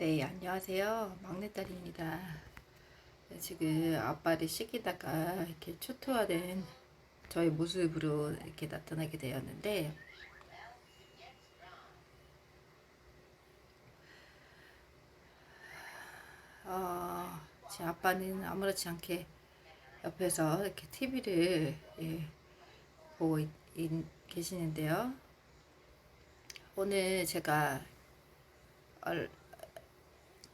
네, 안녕하세요. 막내딸입니다. 네, 지금 아빠를 씻기다가 이렇게 초토화된 저의 모습으로 이렇게 나타나게 되었는데, 어, 제 아빠는 아무렇지 않게 옆에서 이렇게 TV를 보고 있, 있- 계시는데요. 오늘 제가 얼,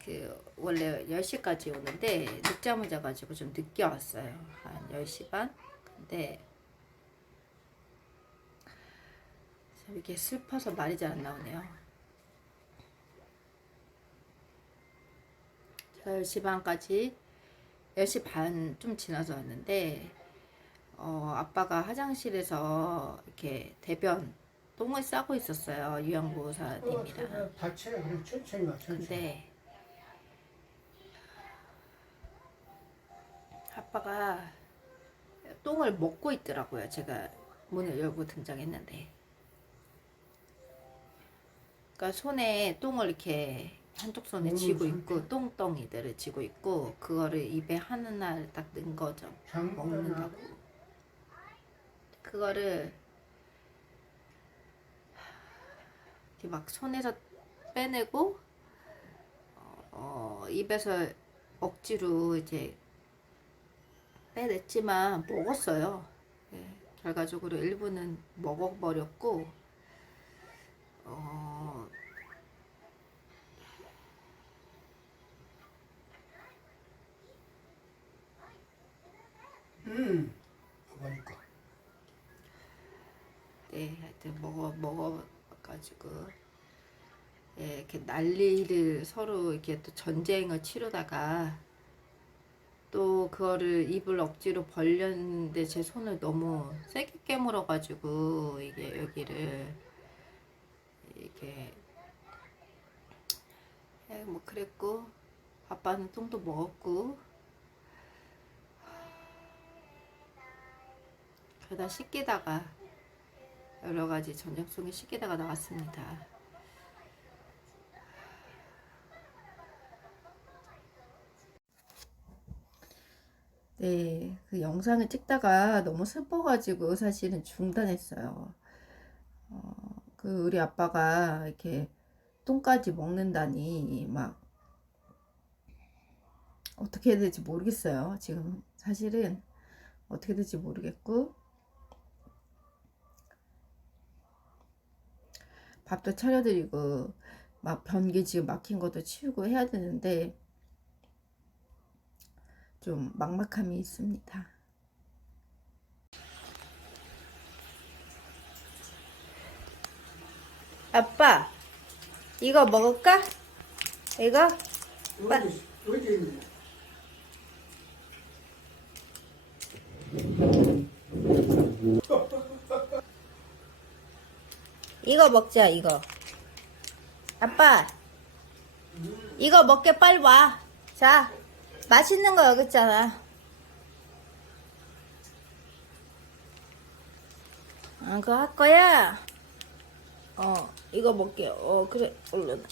그 원래 10시까지 오는데 늦잠을 자가지고 좀 늦게 왔어요. 한 10시 반? 근데 참 이게 슬퍼서 말이 잘 안 나오네요. 제가 10시 반까지 10시 반 좀 지나서 왔는데 어, 아빠가 화장실에서 이렇게 대변 똥을 싸고 있었어요. 유양보호사님이랑. 천천히. 근데 아빠가 똥을 먹고 있더라고요. 제가 문을 열고 등장했는데. 그러니까 손에 똥을 이렇게 한쪽 손에 음, 쥐고 손- 있고 똥덩이들을 쥐고 있고 그거를 입에 하나를 딱 넣은 거죠. 먹는다고. 그거를 이렇게 막 손에서 빼내고 어, 입에서 억지로 이제 빼냈지만 먹었어요. 예, 결과적으로 일부는 먹어버렸고 어, 음. 그러니까. 네, 하여튼 먹어 먹어가지고 예, 이렇게 난리를 서로 이렇게 또 전쟁을 치르다가 또 그거를 입을 억지로 벌렸는데 제 손을 너무 세게 깨물어 가지고 이게 여기를 이렇게 예, 뭐 그랬고 아빠는 똥도 먹었고 그러다 씻기다가 여러 가지 전쟁 속에 씻기다가 나왔습니다. 네, 그 영상을 찍다가 너무 슬퍼가지고 사실은 중단했어요. 어, 그 우리 아빠가 이렇게 똥까지 먹는다니 막 어떻게 해야 될지 모르겠어요. 지금 사실은 어떻게 될지 모르겠고 밥도 차려드리고 막 변기 지금 막힌 것도 치우고 해야 되는데 좀 막막함이 있습니다. 아빠, 이거 먹을까? 이거? 있는? 이거 먹자, 이거. 아빠, 이거 먹게 빨리 와. 자, 맛있는 거 여기 있잖아. 아, 그거 할 거야? 어, 이거 먹게. 어, 그래, 얼른.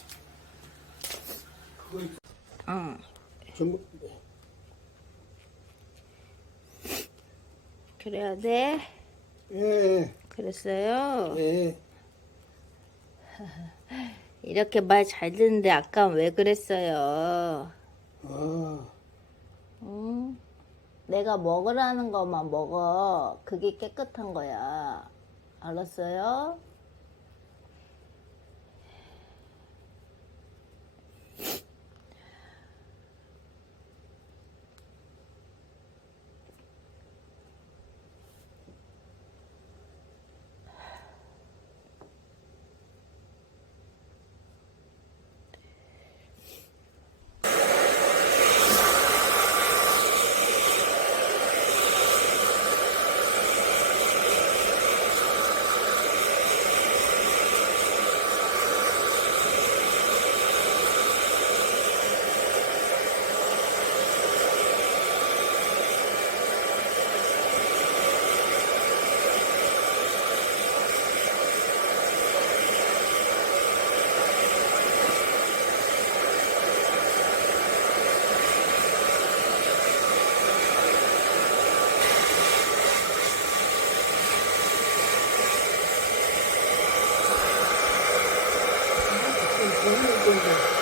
응. 전부 그래야 돼? 예 그랬어요? 예. 이렇게 말 잘 듣는데 아까 왜 그랬어요? 아 응? 내가 먹으라는 것만 먹어. 그게 깨끗한 거야. 알았어요? 이거 이거.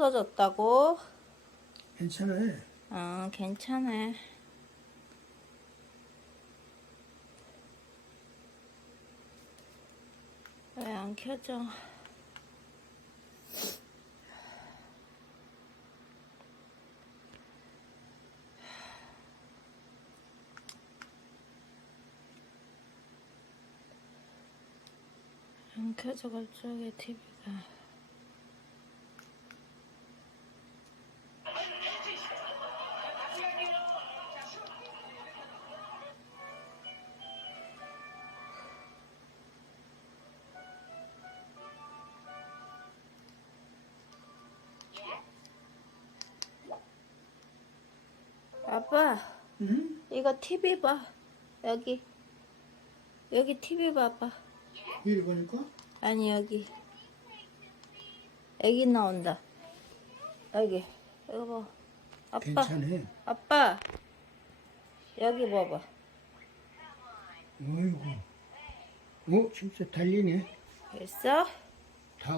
여기. 어, 뜯어졌다고? 괜찮아. 어, 괜찮아. 왜 안 켜져? 안 켜져 갑자기 TV가. 아빠, 응? 이거 TV 봐. 여기. 여기 TV 봐봐. 이리 보니까 아니, 여기. 여기 나온다. 여기. 이거 봐. 아빠, 괜찮아. 아빠. 여기 봐봐. 어이구. 어, 진짜 달리네. 됐어?